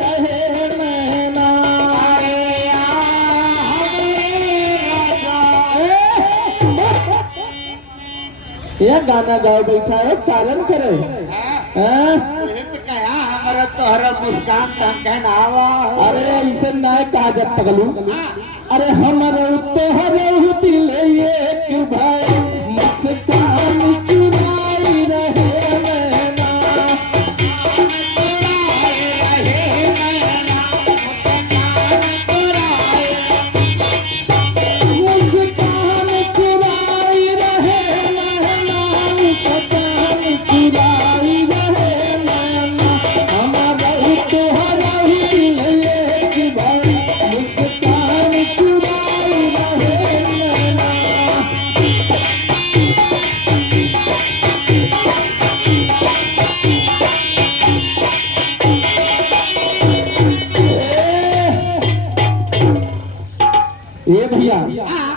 रहे नैना। ये गाना गाओ बैठा है पालन करे। हमारा तोहरा मुस्कान तम कहना आवा। अरे ऐसे ना कहा जब पगलू। अरे हमारा तोहरा दिल एक भाई मुस्कान चुराई रहे नैना। मुस्कान चुराई रहे नैना, मुस्कान चुराई रहे नैना। हमारा तोहरा दिल एक भाई मुस्कान चुराई रहे नैना। ए भैया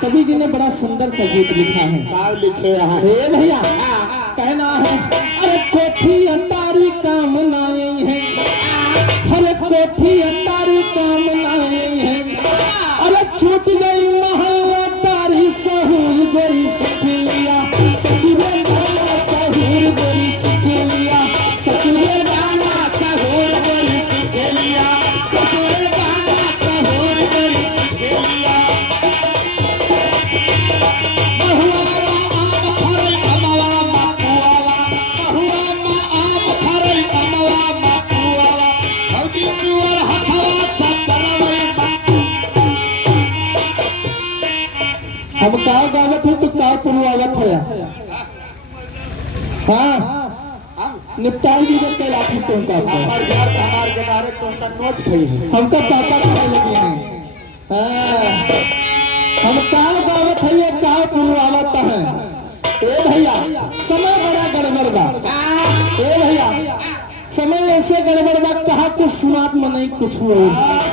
कवि जी ने बड़ा सुंदर सा गीत लिखा है। गाँव लिखे यहाँ ए भैया कहना है अरे कोठी अटारी काम नाई है। अरे कोठी अटारी काम नाई है। अरे छूट गई महल अटारी सहूर गोरी सिखलिया। ससुरे जाना सहूर गोरी सिखलिया। ससुरे जाना सहूर गोरी सिखलिया। ससुरे जाना सहूर गोरी सिखलिया। हम का गावत है तो का पुरवावत है। हाँ निपटाई भी देख के लाठी तो उनका हमार गदारे तो उनका नोच खई है। हम तो पापा खाने लगे हैं। हाँ हम का गावत है ये का पुरवावत है। ए भैया समय बड़ा गड़बड़ बा। ए भैया समय ऐसे गड़बड़ बा कहा कुछ सुनात में नहीं कुछ हुआ।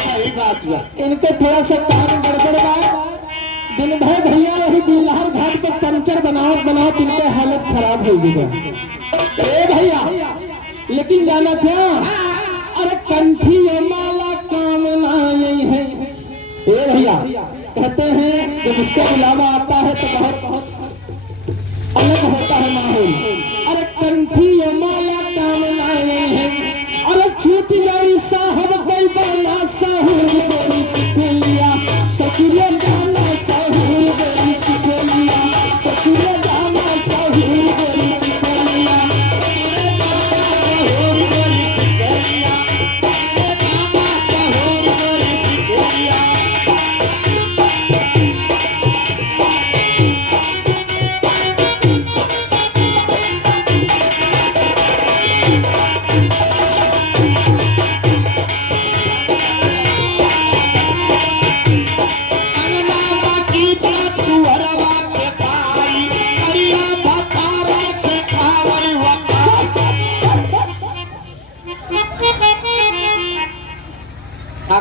सही बात है। इनके थोड़ा सा काम गड़बड़ बा। दिन भर भैया वही बिल्लार घाट पे पंचर बनाओ इनके हालत खराब हो गई। ए भैया लेकिन गाना क्या अरे कंठी माला काम ना यही है। ए भैया कहते हैं जब उसका बुलावा आता है तो बहुत अलग होता है माहौल। अरे कंठी माला काम ना यही है। अरे छूट गई साहब कोई बना सहूर गोरी सिखलिया। ससुरे जाना सहूर गोरी सिखलिया। ससुरे जाना सहूर गोरी सिखलिया।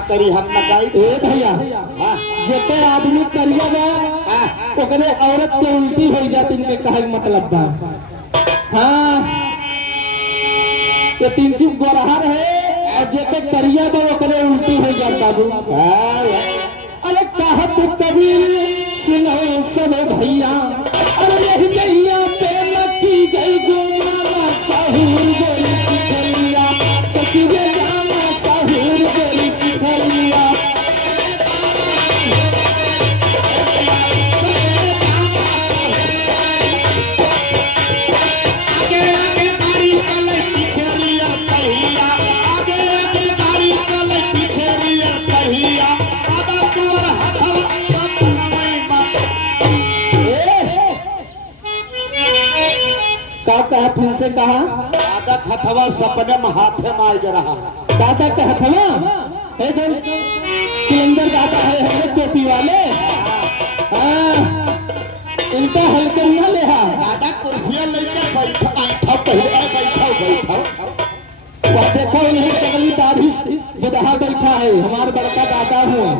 करी हम लगाई। ए भैया जेते आदमी करिया बा ओकरे औरत के उल्टी हो जाती इनके कहे मतलब बा। हाँ ये तीन चीज गोरहर है और जेते करिया बा ओकरे उल्टी हो जाता बाबू। अरे कहा तू कभी सुनो सब भैया। अरे यही गैया पे लकी जय गुना सहूर गोरी सिखलिया। ससुरे जाना सहूर गोरी सिखलिया। कहा फिर से कहा दादा खथवा सपने में हाथे मार रहा। दादा का हथवा है जो किलंदर दादा है हमारे टोपी वाले। इनका हल्के न ले। दादा कुर्सियां लेकर बैठा बैठा देखो नहीं कगली दाढ़ी बुढ़ा बैठा है हमारे बड़का दादा हुआ।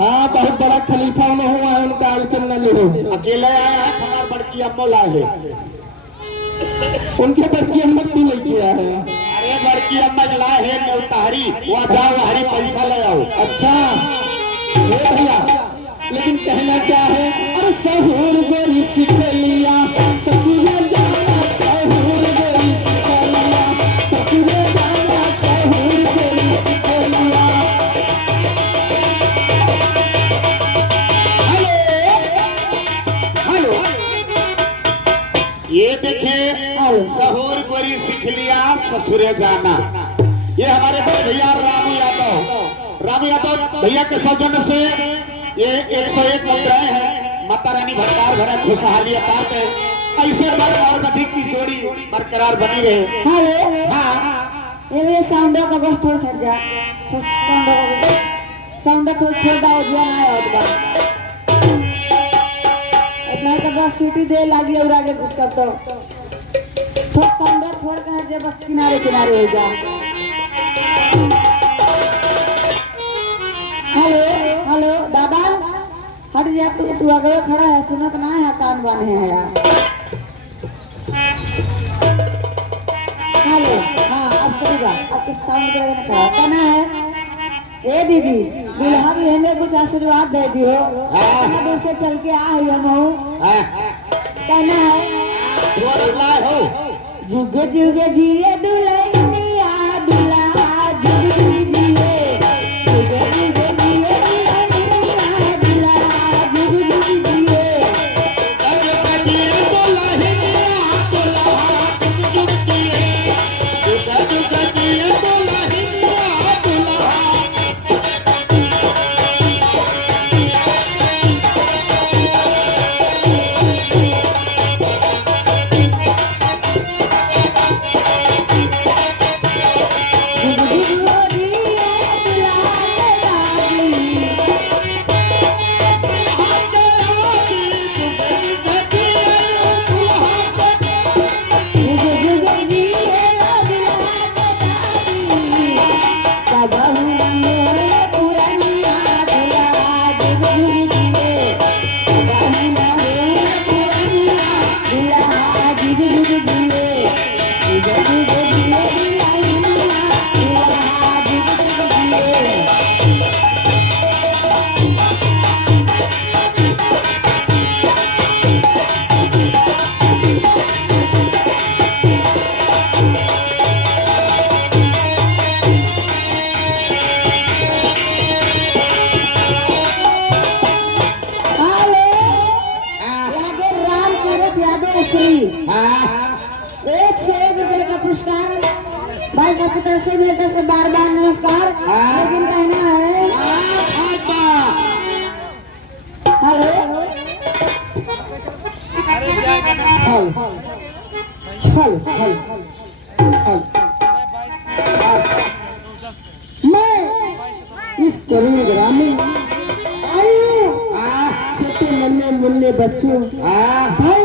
हाँ बहुत बड़ा खलीफा में हुआ है उनका हल्के न ले। अकेले आया है हमारे बड़की अम्मो लाए है। उनके बड़की अम्मा क्यों लेके आया है। अरे एक लड़की अब मैं लाए है नेवतारी, वहाँ जाओ हरी पैसा ले आओ। अच्छा हे भैया, लेकिन कहना क्या है, अरे सहूर गोरी सीख लिया ससुर जाना, सहूर गोरी सीख लिया ससुर जाना, सहूर गोरी सीख लिया। हेलो, ये देखिए सहूर गोरी सीख लिया ससुरे जाना। ये हमारे बड़े भैया रामू यादव भैया के सौजन्य से ये 101 मुद्राएं हैं। माता रानी भंडार भरा खुशहाली पार्क है। ऐसे मर और अधिक की जोड़ी बरकरार बनी रहे। हेलो, हाँ ये साउंड का गोश्त थोड़ा हट जा, साउंड थोड़ा छोड़ दाओ जिया ना है और बात इतना ही तो बस सीटी दे लगी और आगे कुछ कर तो थोड़ा साउंड छोड़ के हट जा, बस किनारे किनारे हो जा। हेलो हेलो दादा, हट जा, तू आगे खड़ा है, सुनत ना है, कान बांधे है यार। हेलो, हाँ अब सही बात, अब कुछ साउंड करेगा ना खड़ा कहना है। ए दीदी, दुल्हा की हमें कुछ आशीर्वाद दे दियो, इतना दूर से चल के आ हम हूँ, कहना है जुग जुग जिए दुल्हनिया दुल्हा, जुग जुग जिए, जुग जुग जिए दुल्हनिया दुल्हा, जुग जुग जिए। एक से ₹1 का पुरस्कार भाई साहब की तरफ से मिलता से बार बार नमस्कार। लेकिन कहना है हेलो, मैं इस करुण ग्रामीण आयु छोटे नन्हे मुन्ने बच्चों भाई